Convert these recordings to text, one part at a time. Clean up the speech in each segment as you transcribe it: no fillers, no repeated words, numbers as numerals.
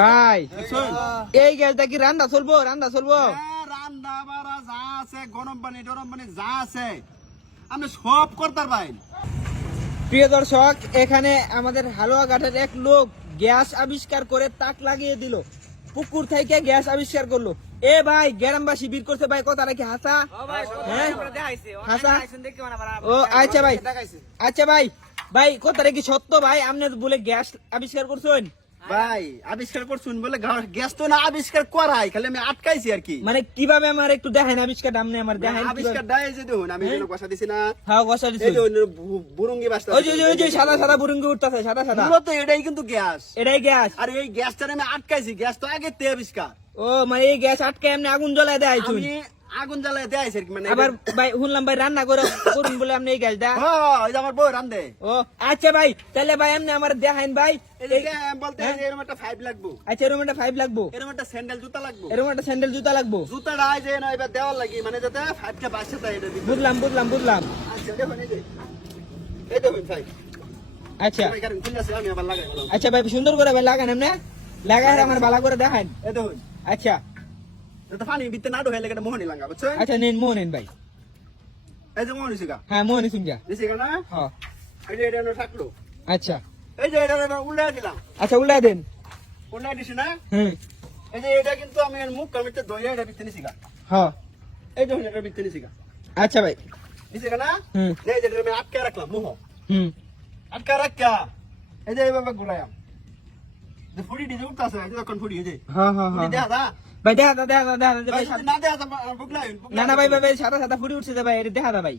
ভাই এই গ্যাসটা কি রান্না চলবো? রান্না বাড়া যা আছে, গরম পানি টরম পানি যা আছে আমি সব করতে পারি। প্রিয় দর্শক, এখানে আমাদের হালুয়াঘাটের এক লোক গ্যাস আবিষ্কার করে তাক লাগিয়ে দিল, পুকুর থেকে গ্যাস আবিষ্কার করলো। এ ভাই গ্রামবাসী বীর করছে ভাই, কথা নাকি হাসা? ও আচ্ছা ভাই, আচ্ছা ভাই, ভাই কথা নাকি সত্য ভাই? আপনি বলে গ্যাস আবিষ্কার করছেন? ভাই আবিষ্কার করছুন বলে গ্যাস তো না আবিষ্কার করাই, খালি আমি আটকাইছি আর কি। মানে কিভাবে আমার একটু দেখেন আবিষ্কার, আপনি আমার দেখেন আবিষ্কার দেয় যে দেখুন, আমি যেন বসা দিছি না। হ্যাঁ বসা দিছি। এই যে বুরুঙ্গি বাসটা, ওই যে সাদা সাদা বুরুঙ্গি উঠতাছে, সাদা সাদা, মূলত এটাই কিন্তু গ্যাস। এটাই গ্যাস। আর এই গ্যাসটা আমি আটকাইছি, গ্যাস তো আগে তে আবিষ্কার। ও মানে এই গ্যাস আটকে এমনি আগুন জ্বলায় দেয়? আমি আগুন জ্বালায় দেয়াইছি আর কি। মানে আবার ভাই শুনলাম ভাই রান্না করে করুন বলে আপনি এই গ্যাসটা? ওই যে আমার বউ রান্ধে। ও আচ্ছা ভাই, তাহলে ভাই আপনি আমার দেখাইন ভাই। বলতে এরকম একটা 5 লাগবো। আচ্ছা এরকম একটা 5 লাগবো, এরকম একটা স্যান্ডেল জুতা লাগবো, এরকম একটা স্যান্ডেল জুতা লাগবো। জুতাটা যে না এবার দেওয়ার লাগি, মানে যাতে 5টা বাসা তাই এটা দিতে। বুঝলাম। আচ্ছা দেখুন এই দেখুন ভাই। আচ্ছা ভাই কারণ খুলে আছে, আমি আবার লাগাই দিলাম। আচ্ছা ভাই সুন্দর করে ভাই লাগান, এমনি লাগাই আমার ভালো করে দেখান। এই দেখুন, আচ্ছা এটা পানি ভিতরে না ঢোকে লাগে মোহনি লাগা, বুঝছেন? আচ্ছা নেন মোহন ভাই। এই যে মোহনি শিখা হ্যাঁ মোহন শুনজা দিছি না। হ্যাঁ এই যে এটা থাকলো। আচ্ছা এই যে এটা উল্টাই দিলাম। আচ্ছা উল্টাই দেন। উল্টাই দিছি না। হুম এই যে এটা কিন্তু আমি মুখ কামিতে দইয়া এটা ভিতরে শিখা। হ্যাঁ এই দেখুন এটা ভিতরে শিখা। আচ্ছা ভাই। দিছি না। হুম এই যে এটা আমি আটকে রাখলাম মোহ। হুম আটকে রাখা। এই যে এইভাবে ঘুরাইলাম। যে ফুড়ি দিতে উঠতাছে, এই যে কোন ফুড়ি এই যে। হ্যাঁ দেখা দা। ভাই দেখা ভাই। না দেখা বুকলাই। না ভাই সাদা সাদা ফুটি উঠছে ভাই, এটা দেখা দা ভাই,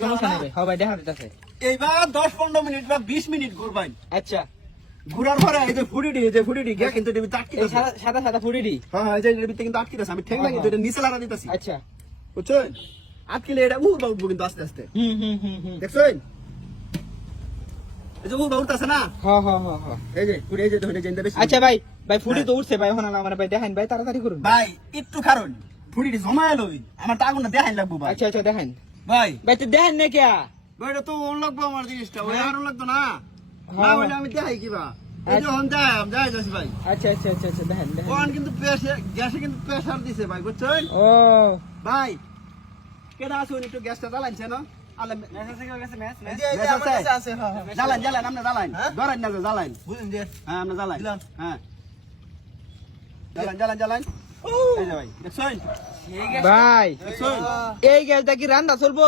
সমস্যা নেই ভাই। হ্যাঁ ভাই দেখা দিতেছে। এইবার 10-15 মিনিট বা 20 মিনিট ঘুরবাই। আচ্ছা ঘুরার পরে এই যে ফুড়িটি গিয়া কিন্তু এটা ভিতরে আটকে এই আছে। সাদা সাদা ফুটিটি। হ্যাঁ এই যে এর ভিতরে কিন্তু আটকে আছে, আমি ঠেং লাগি তো এটা নিচে লাগা দিতেছি। আচ্ছা বুঝছেন? আটকেলে এটা উঠবো কিন্তু আস্তে আস্তে। হুম দেখছেন? এই যে উঠতাছে না। হ্যাঁ এই যে ফুড়ি, এই যে ধরে যেতে বেশি। আচ্ছা ভাই ফুটি তো উঠছে ভাই, হনা আমার ভাই দেখান ভাই, তাড়াতাড়ি করুন ভাই একটু কারণ ফুড়িটি জমায় লই, আমার টাগুনটা দেখাই লাগবো ভাই। আচ্ছা দেখান ভাই ভাই, তো দেখেন না কে? ভাই এটা তো ওন লাগবো আমার জিনিসটা, ওই আর লাগতো না। না হ্যাঁ। বলে আমি দেখাই কিবা। এই যে হন যাই যাচ্ছি ভাই। আচ্ছা দেখেন ওন কিন্তু গ্যাসে কিন্তু প্রেসার দিছে ভাই, বুঝছেন? ও ভাই কেডা আসুন একটু গ্যাসটা জ্বালাইছে না। আলে জ্বালাইন আপনি জ্বালাইন, ধরেন না জ্বালাইন, বুঝলেন যে? হ্যাঁ আপনি জ্বালাইন, হ্যাঁ জ্বালাইন। এই যে ভাই দেখছেন ভাই দেখছেন? এই গ্যাসটা কি রান্না চলবো?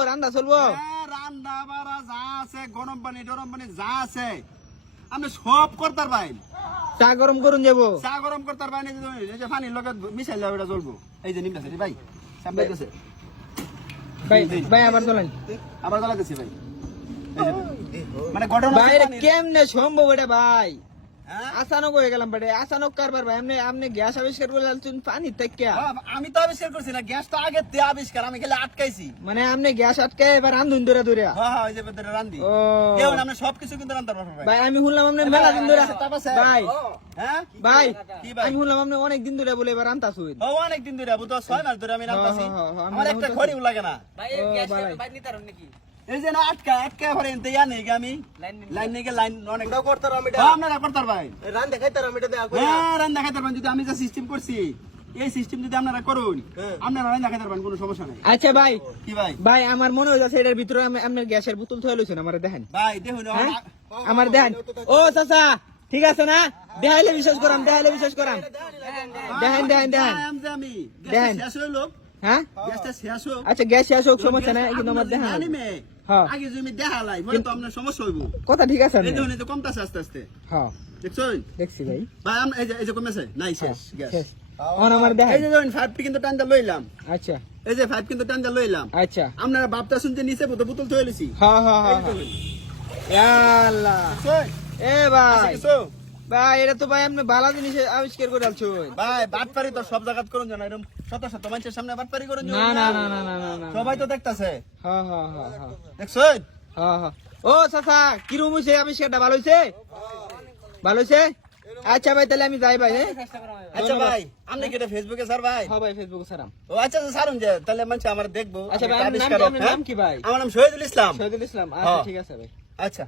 রান্না বাড়া যা আছে, গরম পানি টরম পানি যা আছে আমি সব করতার ভাই। চা গরম করুন যাবো, চা গরম করতার ভাই, এই যে পানির লগে মিশাইলে ওটা জ্বলবো। এই যে নিমটাছে ভাই, সামনে গেছে ভাই আবার চলেন আবার জ্বালাইতেছি ভাই। এই যে মানে ঘটনা ভাই, এটা কেমনে সম্ভব এটা ভাই? হ্যাঁ? আচানক হয়ে গেলাম ভাই, আচানক কারবার ভাই। আপনি গ্যাস আবিষ্কার করে পানি থেকে, আমি তো আবিষ্কার করছি না, গ্যাস তো আগে তে আবিষ্কার, আমি খেলে আটকাইছি। মানে আপনি গ্যাস আটকে এবার রান্ধুন ধরে হ্যাঁ ওই যে ভিতরে রান্ধি। ও কেমন আপনি সবকিছু কিন্তু রান্তার পারবেন ভাই। ভাই, আমি শুনলাম আপনি মেলা দিন ধরে ভাই হ্যাঁ ভাই কি ভাই? আমি শুনলাম আপনি অনেক দিন ধরে বলে এবার রান্তাছুন। ও অনেক দিন ধরে, বুঝতো 6 মাস ধরে আমি রান্তাছি। হ্যাঁ, আমার একটা খড়িও লাগে না। এই যে না আটকা ভরে এনতে নেই আমি লাইন নেই লাইন অনেক করতার আমি এটা। আপনারা করতার ভাই রান দেখাইতার আমি এটা দেখো। হ্যাঁ রান দেখাইতার ভাই, যদি আমি যে সিস্টেম করছি এই সিস্টেম যদি আপনারা করুন, আপনারা রান দেখাইতার ভাই, কোনো সমস্যা নাই। আচ্ছা ভাই কি ভাই? ভাই আমার মনে হচ্ছে এটার ভিতরে আপনার গ্যাসের বোতল থয়ে লইছেন, আমারে দেখেন ভাই দেখুন আমার দেখেন। ও চাচা ঠিক আছে না, দেখাইলে বিশ্বাস করাম দেখেন আমি দেখেন। শেষ হইলো। হ্যাঁ গ্যাসটা শেষ হোক, আচ্ছা গ্যাস শেষ হোক, সমস্যা নাই, কিন্তু আমার দেখা হ্যাঁ আগে যদি দেখালাই পরে তো আপনার সমস্যা হইব। কথা ঠিক আছে। এই দেখুন এই তো কমতাছে আস্তে আস্তে, হ্যাঁ দেখছেন দেখছি ভাই। ভাই এই যে কমেছে নাই শেষ গ্যাস। শেষ আমার দেখেন। এই যে দেখুন 5 কিন্তু টানটা লইলাম। আচ্ছা এই যে 5 কিন্তু টানটা লইলাম। আচ্ছা আপনারা বাপটা শুনতে নিচে বোতল থয়ে লইছি। হ্যাঁ এই দেখুন। আল্লাহ দেখছেন? এ ভাই আছে কিছু? ভাই এটা তো ভাই আপনি ভালো জিনিস আবিষ্কার করে আলছো ভাই বাটপারি তো সব জায়গাত করুন জানা, এরকম শত শত মানুষের সামনে বাটপারি করুন না না না না না না না সবাই তো দেখতাছে। হ্যাঁ দেখছেন? ও চাচা কিরম হইছে আবিষ্কারটা? ভালো হইছে? আচ্ছা ভাই তাহলে আমি যাই ভাই। আচ্ছা ভাই আপনি কি এটা ফেসবুকে স্যার ভাই? হ্যাঁ ভাই ফেসবুকে ছাড়াম। ও আচ্ছা ছাড়ুন যে, তাহলে মানুষ আমার দেখবো। আচ্ছা ভাই আপনার নাম কি ভাই? আমার নাম শহীদুল ইসলাম। শহীদুল ইসলাম, আচ্ছা ঠিক আছে ভাই। আচ্ছা